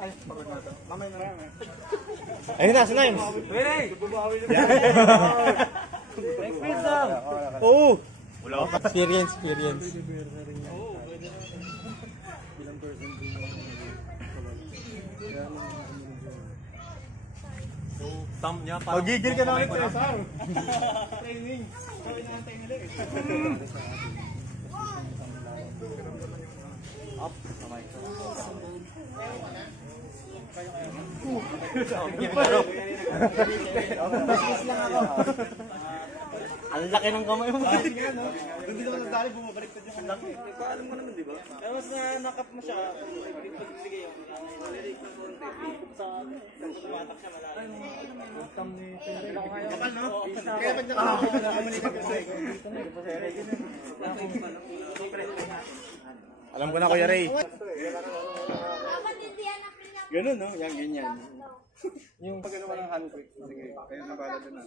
Ay, pagod na ito. Mamay na lang eh. Ayun na, si Nimes. Pwede! Experience daw! Oo! Experience. Oo, pwede na. Ilang person din yung so, thumb niya parang... Pagigil ka namin, Cesar. Training. Sabi na natin nila eh. Up. Kamay. Ang laki ng kamay mo. Doon dito sa dali, bumabalik ka dyan. Ang laki. Alam mo naman, di ba? Kaya mas nakap mo siya. Sige yung nalilig ng konti. Sa tumatak siya malalim. Kapal, no? Kaya pag nakamunika ka sa ego. Alam ko na, Kuya Ray. Ganun, no? Yan, ganyan. Yung pag ano mo ng handbrake. Sige, kaya nabala din na.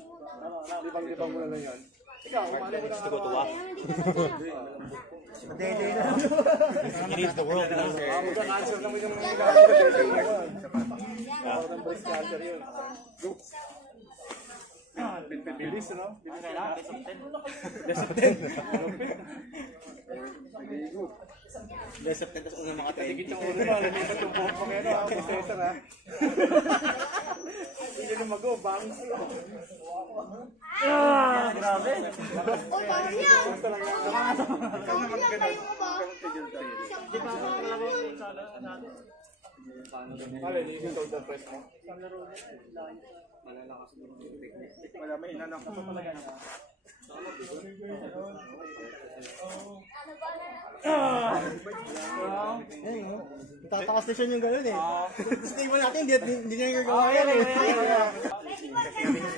Libang-libang mo na lang yan. Ikaw, umali mo ng Tuwa. Day-day na. It is the world now. Magka-cancel naman yung mga day-day na yun. Parang ng breast cancer yun. Go! Bilis, no? Bilis na. Desip 10. Desip 10, tapos unang mga 20. Tigit yung ulo na, nalipat yung buhok mo ngayon, ha? Cesar, ha? Hindi na mag-go, bangs. Grabe! Uy, parang yan! Ikaw niya, tayo ko ba? Di ba ako malabo yung sala natin? Pala, hindi yung total press mo. Malalakas mo yung technique. Wala, may inanak ko talaga na. Tatakas na siya yung gano'n eh. Gusto mo natin, hindi niya yung gagawa yan eh.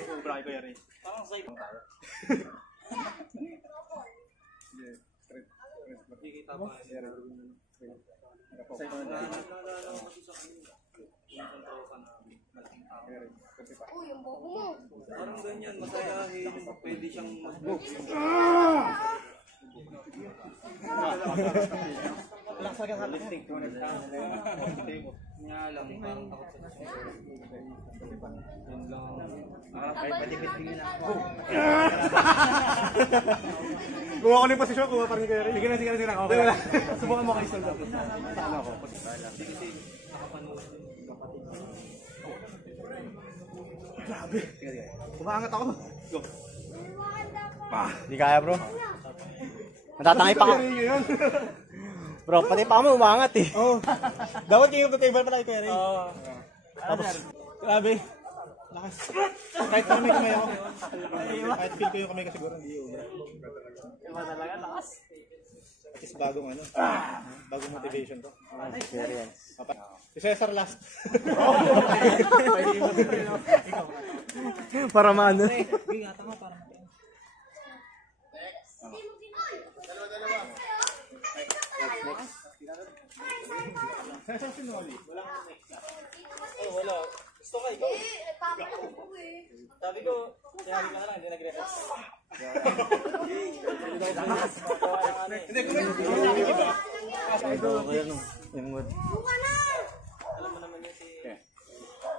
Sobra ko yan eh. Parang sa'yo. Nakikita pa. Uy, yung buko mo. Parang ganyan, masayahin. Pwede siyang mag-book. Lakas agad ka listing. Nga lang, parang takot sa yun lang. Ay, patipid-tingin na. Kuha ko na yung posisyon, kuha pa rin kayo rin. Sige na. Okay. Subukan mo kayo sa dapat. Saan ako? Kasi nakapanood yung kapatid. Grabe. Kumaangat ako. Go. Hindi kaya, bro. Natatangay pa ako. Bro, pati pa mo umangat eh. Oo. Dapat kayo yung table pala kay Ray. Oo. Tapos, grabe. Lakas. Kahit kamay ako. Kahit feel ko yung kamay ko siguro hindi ubra. Iba talaga, lakas. At least bagong ano. Bagong motivation to. Experience. Si Cesar last. Para maano. Bigata mo para matin. Cesar sinoli. Walang next. Oh, wala. Gusto ka ikaw. Nagpapalang ko eh. Sabi ko, sinabi ka na lang, hindi nag-react. Hindi ko sabi ko ba? Yung mood. Buka na! Alam mo naman yun si...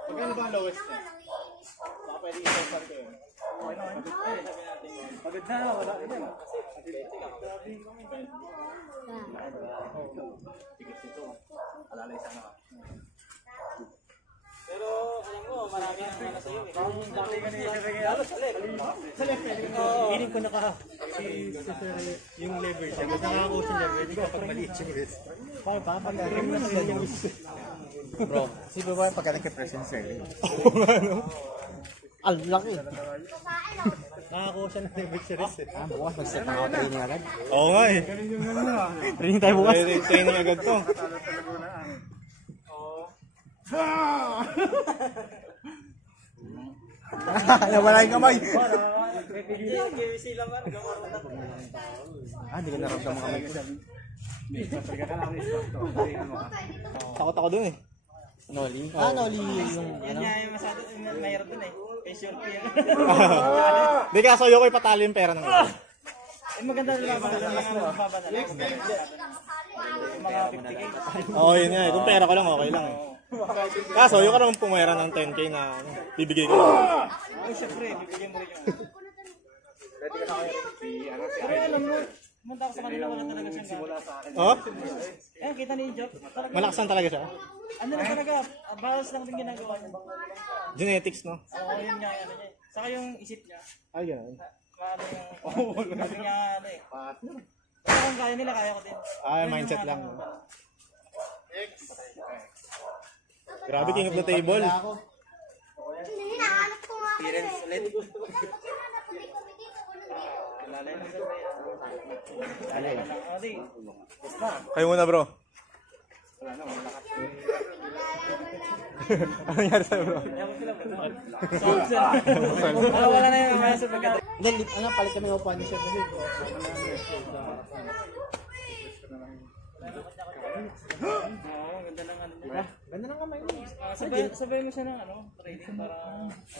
Magkano ba ang lowest niya? Baka pwede i-sensor ko yun. Pagod na, wala rin yan. Tigas ito. Alalay sana ka. Pero alam mo, marami ang mga sa'yo eh. Dati ka na Lalo sa left. Sa left, inig ko yung lever siya. Kasi nakakaw sa lever, hindi ka pag maliit yung wrist. Paano pa? Pag ring na sa yung wrist. Bro, si Baba pagka nagka-press yung sa'yo. Oo nga, no? Ang laki. Nakakaw siya ng lever sa wrist eh. Bukas mag-set na ako training agad. Oo nga eh. Training tayo bukas. Training agad to. Nawala yung kamay. Hindi ko naramdaman kamay ko. Takot ako dun eh. Noli? Noli yung Yan nga yung masyado, mayroon dun eh. Facial fear. Hindi ka sayo ko ipatalo yung pera naman. Maganda na lang. Yung mga 50k. Oo, yun nga eh. Kung pera ko lang, okay lang eh. Kaso, yung ka naman pumera ng 10K na ano, bibigay ko lang. Ay, syempre, bibigyan mo rin yung... Pero alam mo, pumunta ako sa kanila, wala talaga siyang gamit. Oh? Eh, kita ni Job. Malakas lang talaga siya. Ano lang talaga, balas lang din ginagawa niya. Genetics, no? Oo, yun nga, ano niya. Saka yung isip niya. Ay, gano'n. Ano yung... Sabi niya, ano eh. Basta kung kaya nila, kaya ko din. Ay, mindset lang. No? Grabe, king of the table. Hinahanap ko nga. Experience ulit. Kayo muna, bro. Ano nangyari sa'yo, bro? Wala na yung mamaya sa pagkata. Hindi, ano, palit kami ng upuan niya siya kasi. Oo, ganda ng ano niya. Ganda ng kamay niya. Sabay mo siya ng ano, training para...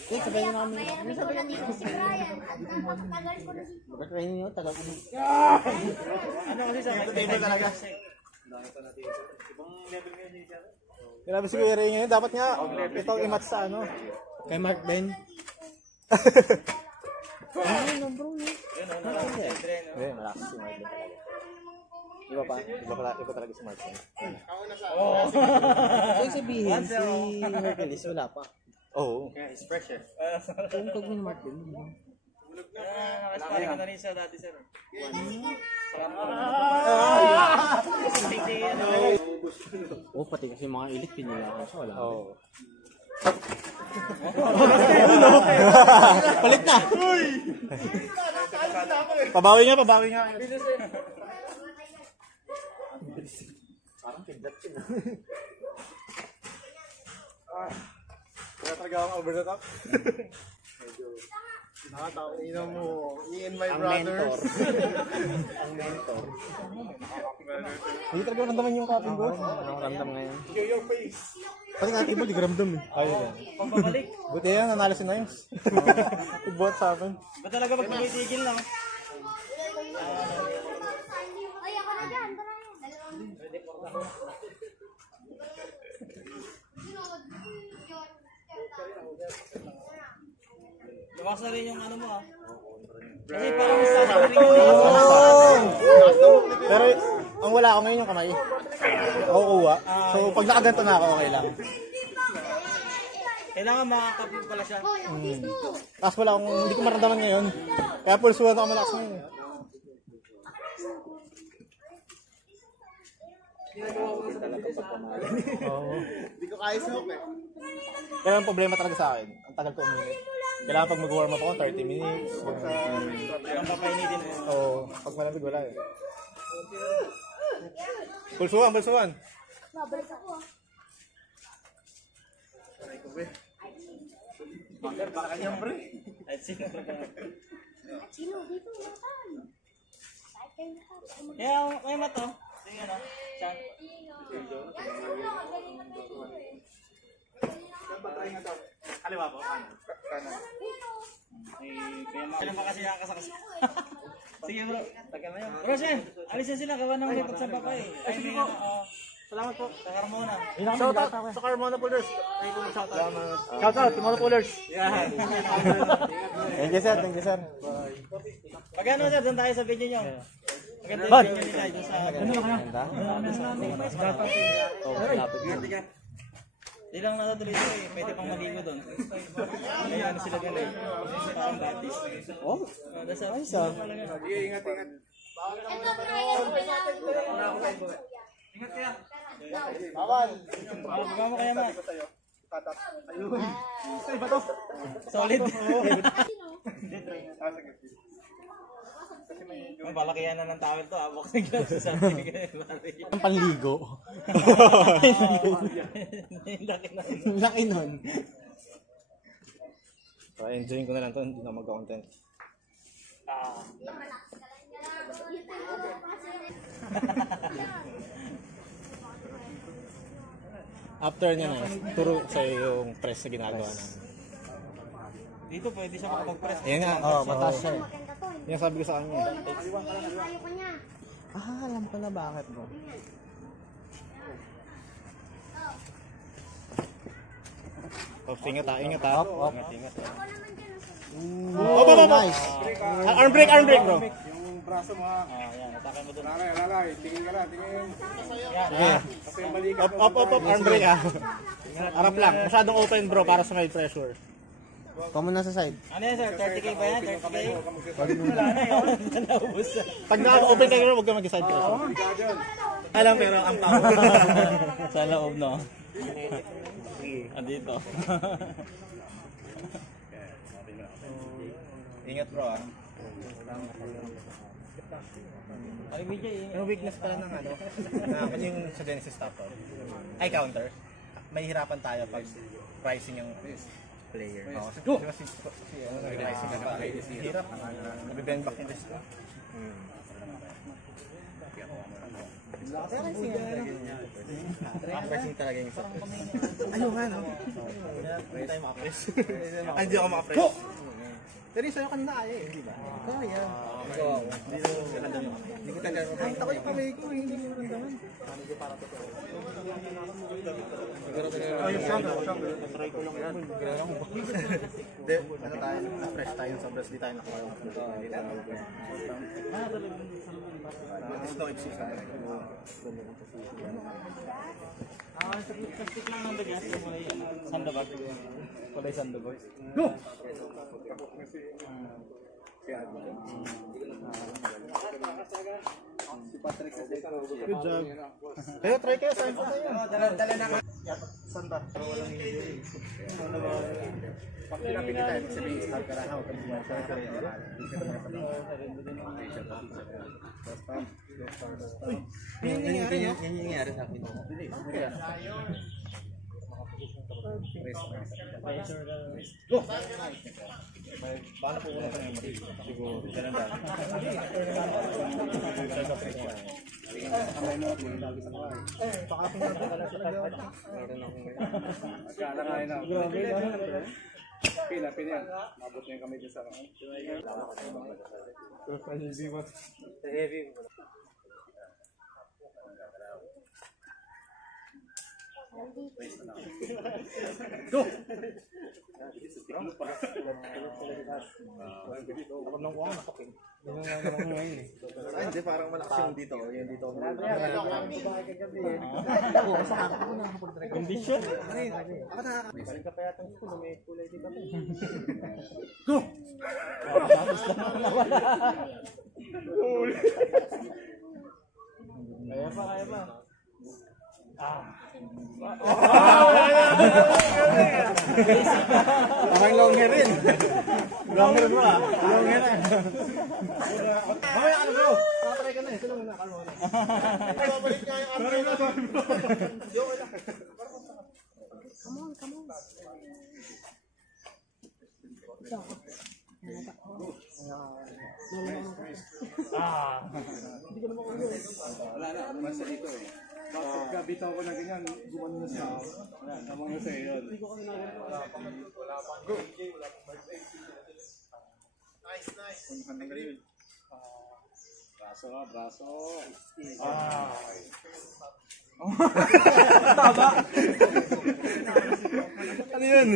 Hindi, sabay na kami. Sabay na dito si Brian. At napakatagal ko na si... Mag-training nyo, tagal ko. Ano kasi sa akin, table talaga. Grabe si Kuya Ray ngayon, dapat nga ito i-match sa ano. Kay Mark Ben. Ano bro? Hindi, malakas si Mark Ben. Iba pa? Iba talaga si Mark Ben. Oo. Ibig sabihin, si Hercules wala pa. Oo. Yeah, it's pressure. Kung kag ni Mark Ben. Nakaspari ko na rin siya dati, sir. Oh, pati kasi mga elite pinila siya, wala. Oo. Palit na! Pabawi nga. Parang kidlat siya. Kaya talaga akong over the top. Nakatawa mo, me and my brothers. Ang mentor. Hindi talaga naramdaman yung kapin ko. Anong ramdam ngayon? Show your face. Pati nga table, di ka ramdam eh. Ayun yan. Pababalik. Buti yan, nanalo si Nimes. Ibuhat sa akin. Ba talaga pag tumitigil lang? Ay, ako na dyan. Lumas na rin yung ano mo ah. Kasi parang mas taas rin yung Pero ang wala ako ngayon yung kamay. Ako kuha. So pag nakaganto na ako, okay lang. kailangan makakapit pala siya. Tapos wala akong, hindi ko maramdaman ngayon. Kaya pulsuhan ako malakas ngayon. Hindi ko kaya sa hook eh. Kaya ang problema talaga sa akin, ang tagal ko uminit. Kailangan pag mag-warm up ako, 30 minutes. Kailangan papainitin mo. Oo, pag malamig wala eh. Pulsuhan. Mabalik ako ah. At sino ba? At sino? Dito naman. Kahit kayo lahat. Kaya may mato. Sige na. Chan. Kaliwa po. Kailan pa kasi nakakasakas? Sige bro. Tagal na yun. Bro, Shen. Alisin sila. Gawa ng report sa papa eh. Ay, sige po. Salamat po. Sa Carmona. Shoutout sa Carmona Pullers. Shoutout sa Carmona Pullers. Yan. Thank you sir. Pag ano sir, doon tayo sa video nyo. Maganda Bad. yung video nila doon sa... Di lang natutuloy ito eh. Pwede pang maligo doon. May ano sila doon eh. Parang batis. Oh, Nasa ayos ah. Ingat. Ito, Brian. Ingat kaya. Bawal. Bagawa mo kaya ma. Ay, bato. Solid. Ang balakihan na ng towel to. Boxing gloves sa atin. Ang panligo. Laki na. Laki nun. Enjoyin ko na lang to, hindi na mag-content. After niya na, turo sa'yo yung press na ginagawa namin. Dito pwede siya makapag-press. Yan nga, mataas siya eh. Maganda to. Yan sabi ko sa kanya. Ayoko niya. Alam pala bakit bro. Oh, ingat ha. Ingat. Ako naman dyan. Oh, nice. Arm break bro. Yung braso mo ha. Yan, atake mo doon. Lalay. Tingin ka na, tingin. Yeah. Kasi yung balikat. Up, arm break ha. Harap lang. Masyadong open bro para sa may pressure. Ikaw muna sa side. Ano yan sir? 30k ba yan? 30k? Wala na yun. Naubos na. Pag na-open kayo, huwag ka mag-side pressure. Alam pero ang tao. Sa loob no? Andito. Ingat bro ah. Ay, BJ. Yung weakness pala ng ano, kasi yung sa Genesis Stopper, ay counter, may hirapan tayo pag pricing yung player. Kasi pricing na pa, hirap, nabibend back yung risk. Pricing talaga yung isa. Ano nga no? Hindi tayo makapress. Ay, hindi ako makapress. Pero yung sa'yo kanina kaya eh, di ba? Kaya. Hindi ko talaga. Kahit ako yung kamay ko, hindi mo naramdaman. Ayun, siyempre. Try ko lang yan. Hindi, ano tayo, na-fresh tayo sa brush, di tayo nakakarong. It's no excuse. Stick lang ng bigas. Sandabag. Kulay sandabag. Go! Good job. Kayo, try kayo. Saan po tayo? Dala na nga. Sanda. Pag pinapili tayo, sabihin start ka lang. Yan yung nangyari sa akin. Go! Paano po una pa yung mali? Siguro, ganun ba? Kalangayin na. Pila yan. Mabot niya yung kamay dyan sa Heavy. Go! Ako nang kuha, napakin. Hindi, parang malakas yung dito. Yung dito. Condition? Ako nakakabis. Ka pa yata yung may kulay dito. Go! Tapos lang ako nawala. Kaya pa. Parang long hair rin. Long hair mo ah. Long hair na. Mamaya ano bro? Tatry ka na eh. Sino muna? Kalma na. Ay, mabalik niya yung arm. Come on. Wala na, umasa dito eh. Bakit gabitaw ko na ganyan, gumano na siya. Namang na sa'yo yun. Go! Nice. Braso. Tama. Ano yun?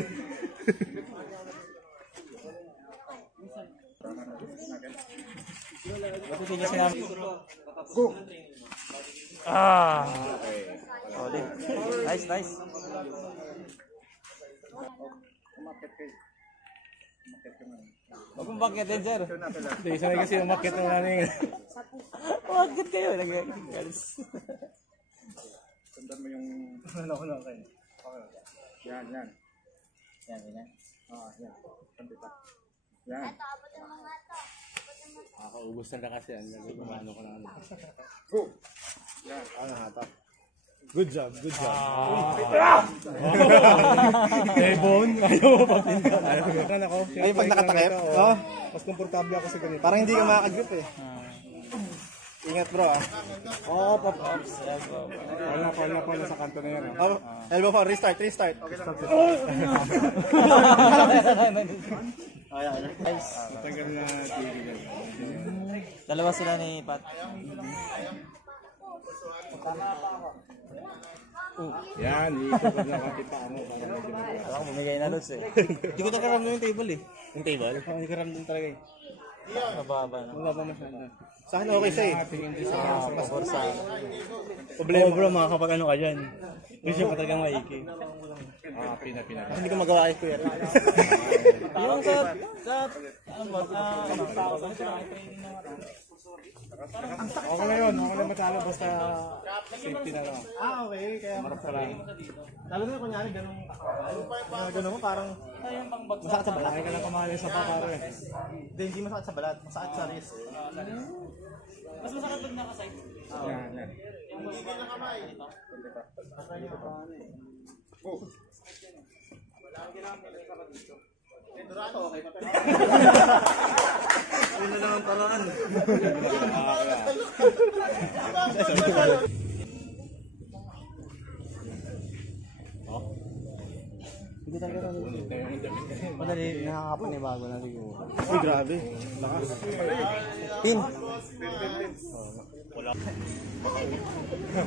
Go! Solid. Nice. Huwag mong bakitin, sir. Hindi, sanay kasi umakit ng ano yun. Bakit kayo? Nag-galis. Sundan mo yung... Ano kayo? Yan. Yan. Yan. Yan. Nakakaubos na kasi. Gumano ko na ano. Go! Yan. Ano hatak? Good job. Bone. Ayaw mo pag tingnan. Ay, pag nakatakip? Oo. Mas komportable ako sa ganito. Parang hindi ka makakagrip eh. Ingat bro ah. Ops. Wala sa kanto na yan. Oh, elbow for restart. Ayan. Nice. Matagal na tigil yan. Dalawa sila ni Pat. Yan, ikot ko lang kapit pa mo. Para medyo mag- Ako bumigay na los eh. Hindi ko nakaramdam yung table eh. Yung table? Oo, hindi ko nakaramdam talaga eh. Mababa na. Mababa masyado. Sa akin okay siya eh. Tingin din sa Pasor sa problema. Oh bro, makakapag ano ka dyan. Gusto ka talagang maiki. pina. Kasi hindi ko magawa kay Kuya. Yung ano ba, Okay na yun, okay na matalo basta safety na lang. okay. Kaya Marap ka lang. lalo na kunyari ganun kakakal. Ganun mo parang masakit sa balat. Laki ka lang kumali sa paparo eh. Hindi masakit sa balat, masakit sa wrist. Mas masakit pag naka-side. Yan. Yun na lang ang paraan. Hindi talaga madali, nakakapanibago na siguro. Uy, grabe. Lakas. Pin.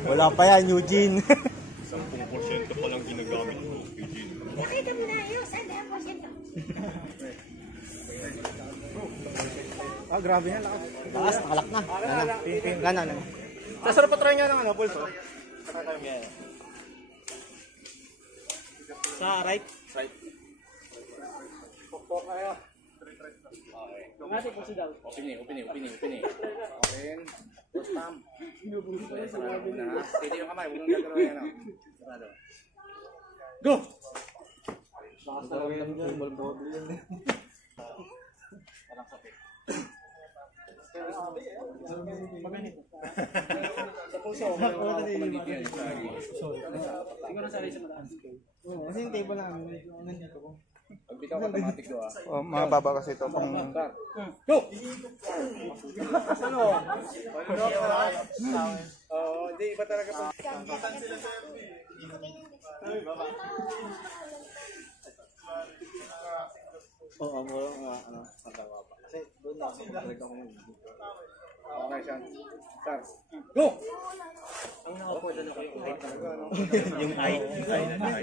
Wala pa yan, Eugene. 10% pa lang ginagamit ko, Eugene. Nakita mo na yun, saan na po siya? Ah, grabe yan. Lakas, nakalak na. Lana. Sasarap pa try nga ng ano, pulso. Sa right? Right. Pokpok kayo. Ngati po si Daw. Upini. Okay. First time. Sarado muna ha. Steady yung kamay, huwag nang gagalaw yan. Sarado. Go! Lakas talaga yan dyan. Sa puso, maliit yan. Siguro sa sa mataas. Kasi yung table namin, nandito ko. Pag bitaw automatic do ha. Mababa kasi ito. Pang... Go! Ano? Hindi, iba talaga pa. Oo, mo ano, matawa pa. Kasi doon na ako talaga ako Okay, Sean. Start. Go! Ang naka-afford ako yung height talaga. yung height.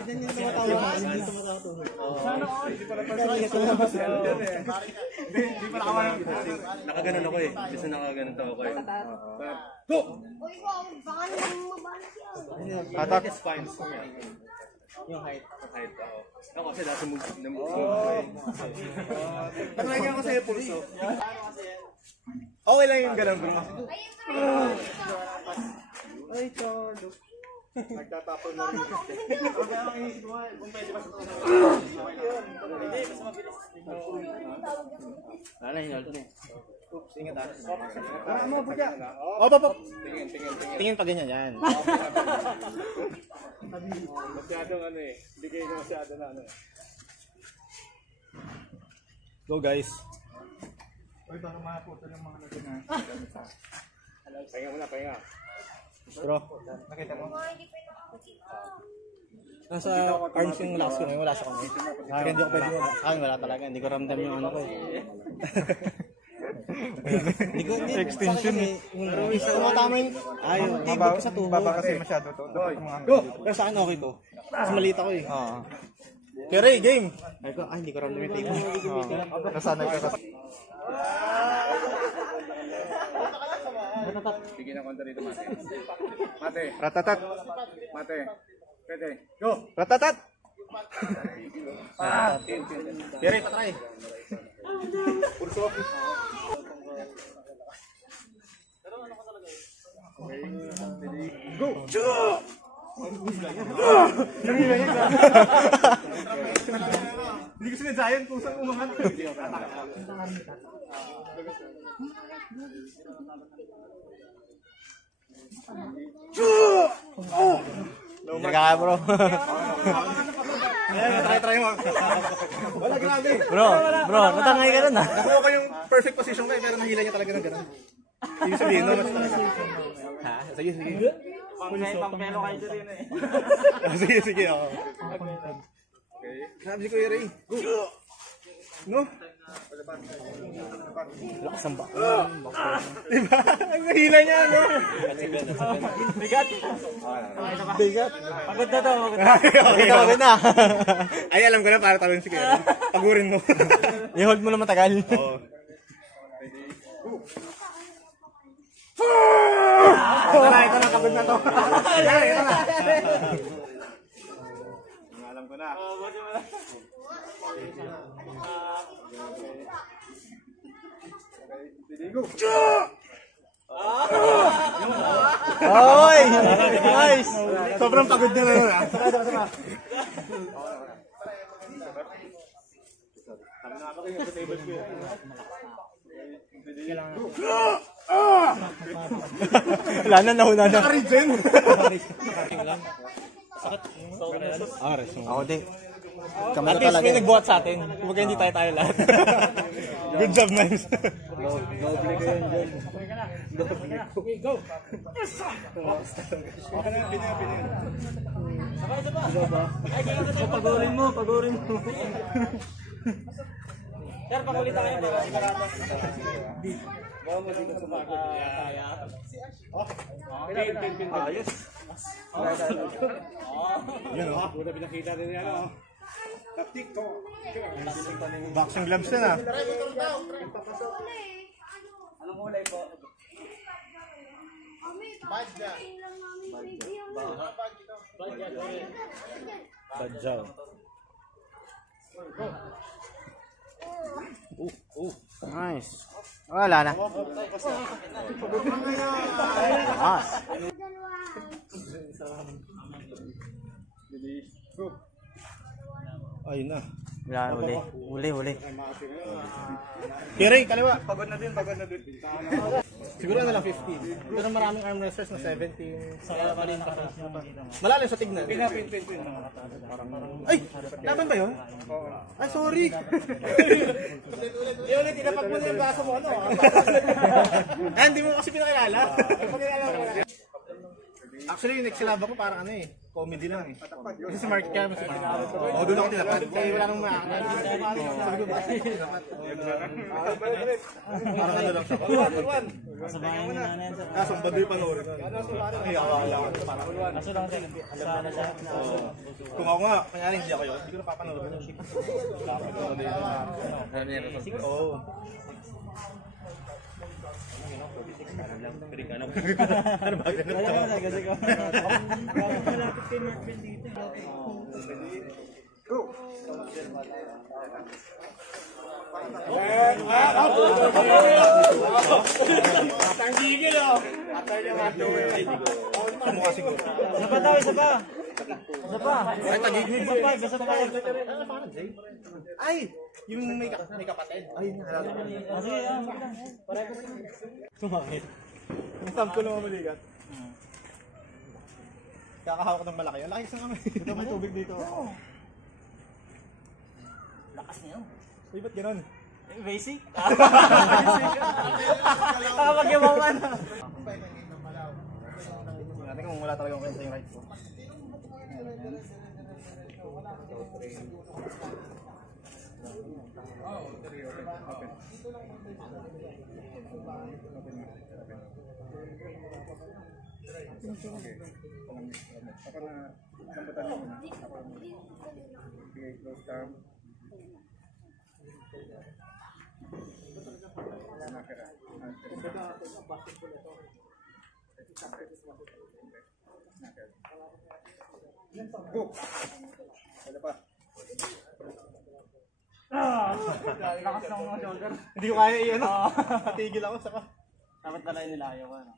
Hindi tumatawa. Hindi tumatawa to. Hindi pala pa siya. Hindi pala kawalan. Nakaganon ako eh. Kasi nakaganon ako eh. Go! Uy, wow, baka naman mabalas yan. Hatak. Spines ko yan. Yung height. Kahit ako. Ako kasi dati move. Patry ko sa'yo pulso. Okay lang yung ganun bro. Ay, Cholo. Nagtatapon na rin. Okay, ang inisip mo kung pwede ba sa tunay. Hindi, mas mabilis. Wala, hinalto na eh. Oops, ingat ah. Para mo, pagka. Op. Tingin pa ganyan yan. Masyadong ano eh. Bigay na masyado na ano eh. Go guys. Uy, baka makaputo ng mga nagana. Pahinga muna, pahinga. Bro, nakita mo? Mga hindi pa nakakakita. Nasa arms yung last ko ngayon, wala sa kanya. Kaya hindi ako pwede mo. Wala talaga, hindi ko ramdam yung ano ko eh. Hindi ko, hindi. Extension eh. Isa ko tama yung, yung table ko sa tuhod. Baba kasi masyado to. Go! Pero sa akin okay to. Mas maliit ako eh. Pero game! Hindi ko ramdam yung table. Nasanay ka kasi. Bigyan ng konta rito, Mate. Mate. Ratatat. Mate. Pwede. Go! Ratatat! Tin. Pero patry. Pulso. Go! Hindi ko sinadyayan kung saan umangat. Hindi kaya bro. Try mo. Wala grabe. Bro, natangay ka na. Nakuha ko yung perfect position ko pero nahila niya talaga ng gano'n. Ibig sabihin, no? Ha? Sige. Pang-pelo kayo din eh. Sige. Okay. Grabe si Kuya Ray. No? Lakas ang bako. Diba? Ang hila niya, no? Bigat. Bigat. Pagod na to. Okay na. Ay, alam ko na para talon si Kuya. Pagurin mo. I-hold mo na matagal. Oo. Ito na, pagod na to. Ito na. Alam ko na. Oy! Nice! Sobrang pagod niya na yun, ah. Wala na, nahuna na. Naka-regen. Ako di. Kami At na least talaga. may nagbuhat sa atin. Kumbaga hindi tayo lahat. Good job, Miles. Pagurin mo. Sir, pakulit tayo ba? Ayos. Yun, oh. Buta pinakita din yan, oh. Taptik ko. Boxing gloves na na. Anong kulay po? Badjaw. Nice. Wala na. Ah. Ayun na. Wala, huli. Kiri, kaliwa. Pagod na din. Siguro na lang 15. Pero maraming arm wrestlers na 17. Kaya pa rin naka-face yung Malalim sa tignan. Pin. Ay! Laban ba yun? Ay, sorry. Ulit, tinapak mo na yung braso mo, ano? Ah, hindi mo kasi pinakilala. Actually, yung next laban ko parang ano eh. Comedy lang eh. Kasi si Mark Cam, si Mark. Oo, doon ako tinapat. Kaya wala nang parang ano lang siya. Ulwan. Sabayan mo na yan. Kaso, baduy panoorin. Ay, awala. Kaso lang din. Sana siya. Kung ako nga, kaya hindi ako yun. Hindi ko napapanood. Oo. Ano ba ganun? Kasi ko. Malapit kay Mark Ben dito. Go! Tanggigil oh! Mukha siguro. Isa pa daw, isa pa. Ay, tagigil. Isa pa. Ay! Yung may kapatid. Ay, nakalala ko. Sige, pareho. Sumakit. Ang sampo lang mamaligad. Kakahawak ng malaki. Ang laki sa kamay. Ito may tubig dito. Lakas niyo. Uy, ba't ganun? Basic? Nakapag-iwawan. Natin kung wala talagang kwenta yung right ko. Go! Ano pa? Lakas ng mga shoulder. Hindi ko kaya iyan. Patigil ako saka. Dapat talaga nila ayaw ka.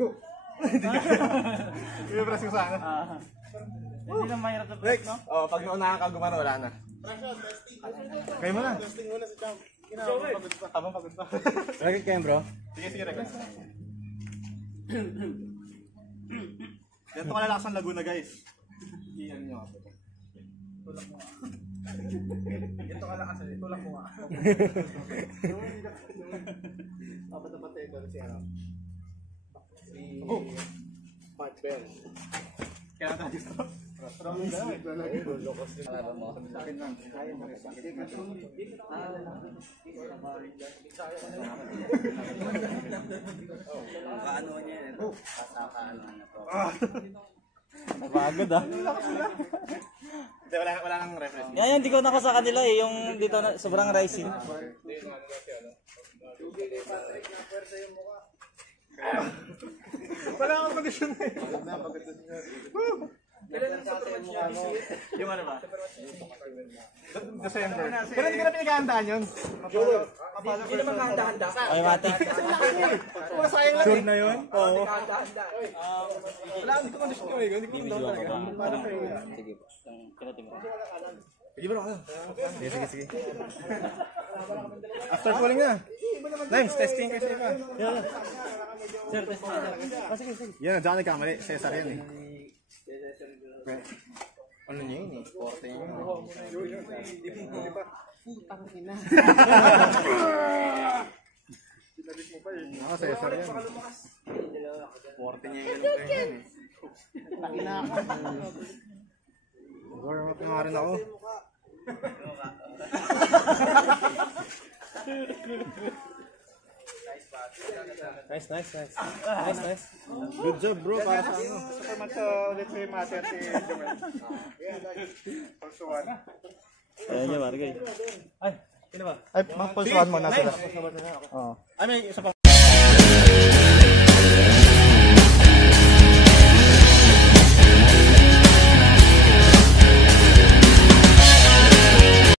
Go! Ibe-press ko sana. Hindi na mahirap sa Next! Oh, pag naunahan ka gumano, wala na. Kayo mo na. Habang pagod pa. Record kayo, bro. Sige, request. Ganito kalalakas ang Laguna, guys. Iyan nyo ako. Ito ka lang kasi, ito lang ko nga. Dapat ito si ano? Si Mark Bell. Kaya tayo gusto. Kaano niya yan? Kasakaano na to. Pagod ah. Hindi, wala nang reference. Yan yung di ko nako sa kanila eh, yung dito na sobrang rising. Wala akong kondisyon na eh. Yung ano ba? December. Pero hindi ka na pinaghahandaan yun. Hindi naman kahanda-handa. Ay, mati. Masayang lang. Sure na yun? Oo. Wala akong kondisyon ko eh. Hindi ko Video talaga. ako ba? Para kayo. Sige po. Kinatin mo. Sige, sige. After pulling na. Limes, testing kayo sa iba. Sir, test mo. Yan, dyan nagkamali. Cesar yan eh. Ano niya yun eh? Forte niya yun. Ako, Cesar yan. Forte niya yung ganun yan eh. Warm up nga rin ako. Nice. Nice. Good job bro, para sa ano. Super much ulit si Master si Jomel. Also one. Ayan niya, Margay. Ay, mapulsuan mo na sila. Oo. Ay, may isa pa.